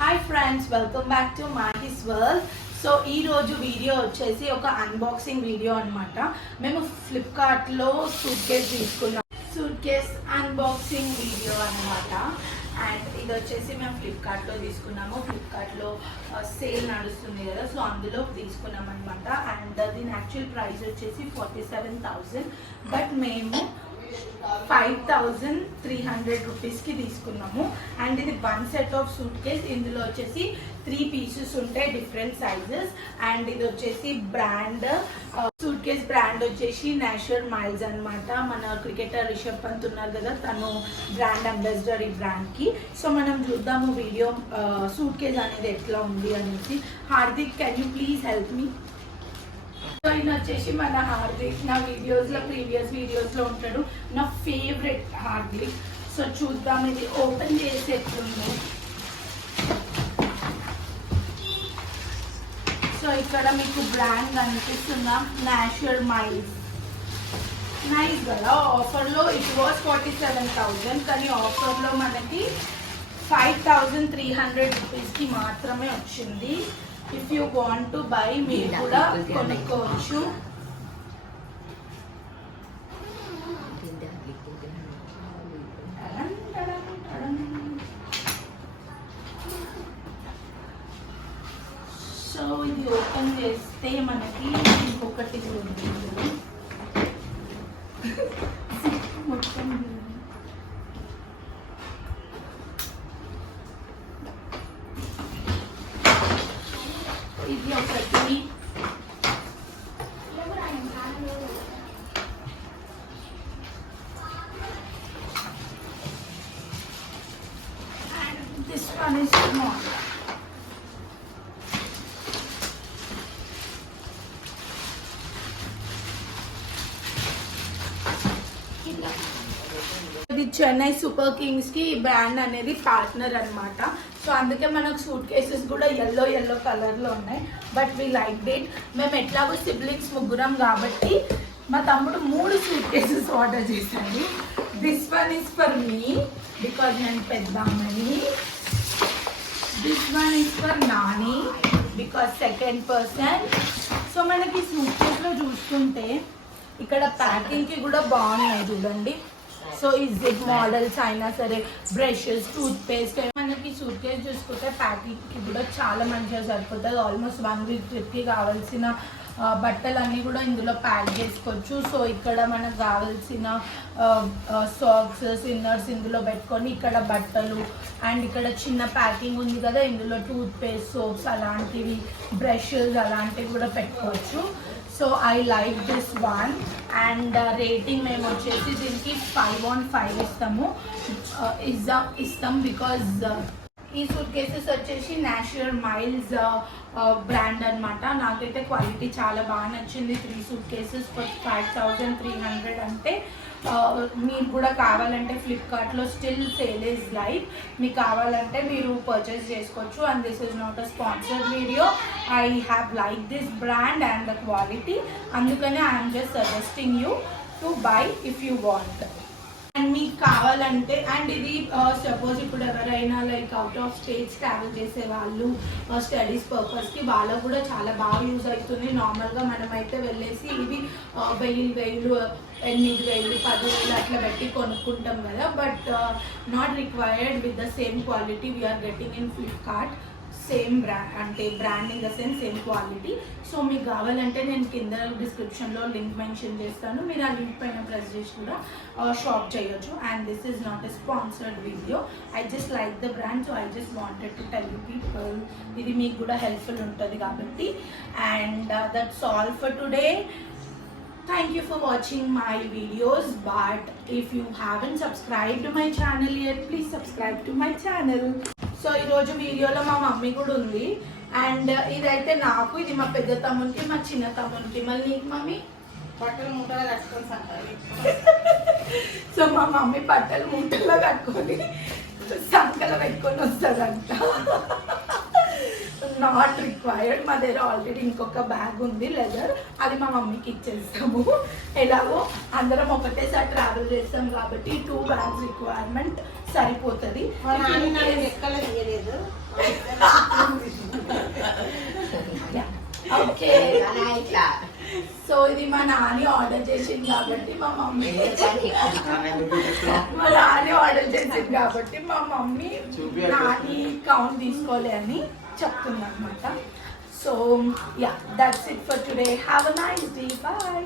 Hi friends, welcome back to Mahi's world. So ఈరోజు video వచ్చేసి ఒక అన్బాక్సింగ్ వీడియో అనమాట. మేము ఫ్లిప్కార్ట్లో సూట్ కేస్ తీసుకున్నాం. సూట్ కేస్ అన్బాక్సింగ్ వీడియో అనమాట. అండ్ ఇది వచ్చేసి మేము ఫ్లిప్కార్ట్లో తీసుకున్నాము. ఫ్లిప్కార్ట్లో సేల్ నడుస్తుంది కదా, సో అందులో తీసుకున్నాం అనమాట. అండ్ దీని యాక్చువల్ ప్రైస్ వచ్చేసి 47,000, బట్ మేము 5,300 రూపీస్కి తీసుకున్నాము. అండ్ ఇది 1 సెట్ ఆఫ్ సూట్ కేస్. ఇందులో వచ్చేసి 3 పీసెస్ ఉంటాయి, డిఫరెంట్ సైజెస్. అండ్ ఇది వచ్చేసి బ్రాండ్ సూట్ కేస్ బ్రాండ్ వచ్చేసి నేషనల్ మైల్స్ అనమాట. మన క్రికెటర్ రిషబ్ పంత్ ఉన్నారు కదా, తను బ్రాండ్ అంబాసిడర్ ఈ బ్రాండ్కి. సో మనం చూద్దాము వీడియో సూట్ కేస్ అనేది ఎట్లా ఉంది అనేసి. Hardik, can you please help me? So ఈయన వచ్చేసి మన హార్దిక్, నా వీడియోస్లో ప్రీవియస్ వీడియోస్లో ఉంటాడు, నా ఫేవరెట్ హార్దిక్. సో చూద్దాం ఇది ఓపెన్ చేసి ఎట్లుందో. సో ఇక్కడ మీకు బ్రాండ్ కనిపిస్తుందా, నేషనల్ మైల్స్. నైస్ కదా. ఆఫర్లో ఇట్ వాస్ 47,000, కానీ ఆఫర్లో మనకి 5,300 రూపీస్కి మాత్రమే వచ్చింది. If you want to buy మీరు కూడా కొనుక్కోవచ్చు. సో ఇది ఓపెన్ చేస్తే మనకి ఇంకొకటి మొత్తం ఇది ఒకటి. And this one is small. ఇది చెన్నై సూపర్ కింగ్స్ కి బ్రాండ్ అనేది పార్ట్నర్ అనమాట. సో అందుకే మనకు సూట్ కేసెస్ కూడా ఎల్లో కలర్లో ఉన్నాయి. But we like it. మేము ఎట్లాగో సిబ్లింగ్స్ ముగ్గురం కాబట్టి మా తమ్ముడు 3 సూట్ కేసెస్ ఆర్డర్ చేశాడు. This one is for me because నేను పెద్దామని. This one is for Nani because second person. So మనకి సూట్ కేస్లో చూసుకుంటే ఇక్కడ ప్యాకింగ్కి కూడా బాగున్నాయి చూడండి. సో ఈ జిప్ మోడల్స్ అయినా సరే, బ్రషెస్, టూత్ పేస్ట్, మనకి సూట్ కేస్ చూసుకుంటే ప్యాకింగ్కి కూడా చాలా మంచిగా సరిపోతుంది. ఆల్మోస్ట్ 1 వీక్ ట్రిప్కి కావాల్సిన బట్టలన్నీ కూడా ఇందులో ప్యాక్ చేసుకోవచ్చు. సో ఇక్కడ మనకు కావాల్సిన సాక్స్, ఇన్నర్స్ ఇందులో పెట్టుకొని, ఇక్కడ బట్టలు, అండ్ ఇక్కడ చిన్న ప్యాకింగ్ ఉంది కదా, ఇందులో టూత్ పేస్ట్, సోప్స్ అలాంటివి, బ్రషెస్ అలాంటివి కూడా పెట్టుకోవచ్చు. So I like this one. And rating మేము వచ్చేసి దీనికి 5/5 ఇస్తాం బికాజ్ ఈ సూట్ కేసెస్ వచ్చేసి నేషనల్ మైల్స్ బ్రాండ్ అనమాట. నాకైతే క్వాలిటీ చాలా బాగా నచ్చింది. 3 సూట్ కేసెస్ ఫర్ 5,300 అంటే మీరు కూడా కావాలంటే ఫ్లిప్కార్ట్లో స్టిల్ సేల్ ఈజ్ లైవ్. మీకు కావాలంటే మీరు పర్చేస్ చేసుకోవచ్చు. And this is not a sponsored video. I have like this brand and the quality. అందుకనే I'm just suggesting you to buy if you want. And మీకు కావాలంటే, అండ్ ఇది suppose ఇప్పుడు ఎవరైనా like out of states travel చేసే వాళ్ళు, studies పర్పస్కి వాళ్ళకు కూడా చాలా బాగా యూజ్ అవుతుంది. నార్మల్గా మనమైతే వెళ్ళేసి ఇవి 1,000, 8,000, 10,000 అట్లా పెట్టి కొనుక్కుంటాం కదా. But not required. With the same quality we are getting in Flipkart. Same brand అంటే brand in the sense same quality. So మీకు కావాలంటే నేను కింద డిస్క్రిప్షన్లో లింక్ మెన్షన్ చేస్తాను. మీరు ఆ లింక్ పైన ప్రెస్ చేసి కూడా షాప్ చేయొచ్చు. And this is not a sponsored video. I just like the brand, so I just wanted to tell you people. ఇది మీకు కూడా హెల్ప్ఫుల్ ఉంటుంది కాబట్టి. And that's all for today. Thank you for watching my videos, but if you haven't subscribed to my channel yet, please subscribe to my channel. So ఈరోజు వీడియోలో మా mummy కూడా ఉంది. అండ్ ఇదైతే నాకు, ఇది మా పెద్ద తమ్మునికి, మా చిన్న తమ్మునికి. మళ్ళీ నీకు మమ్మీ బట్టలు మూటలు కట్టుకొని సో మా మమ్మీ బట్టలు మూటల్లో కట్టుకొని సంకల పెట్టుకొని వస్తుందంట. Not required. మా దగ్గర ఆల్రెడీ ఇంకొక బ్యాగ్ ఉంది లెదర్, అది మా మమ్మీకి ఇచ్చేస్తాము. ఎలాగో అందరం ఒకటేసారి ట్రావెల్ చేస్తాం కాబట్టి 2 బ్యాగ్స్ రిక్వైర్మెంట్ సరిపోతుంది. ఎక్కడ తీయలేదు సో ఇది మా నాని ఆర్డర్ చేసింది కాబట్టి మా మమ్మీ మా నాని ఆర్డర్ చేసింది కాబట్టి మా మమ్మీ నాని కౌంట్ తీసుకోలే అని చెప్తుంది అనమాట. So yeah, that's it for today. Have a nice day. Bye.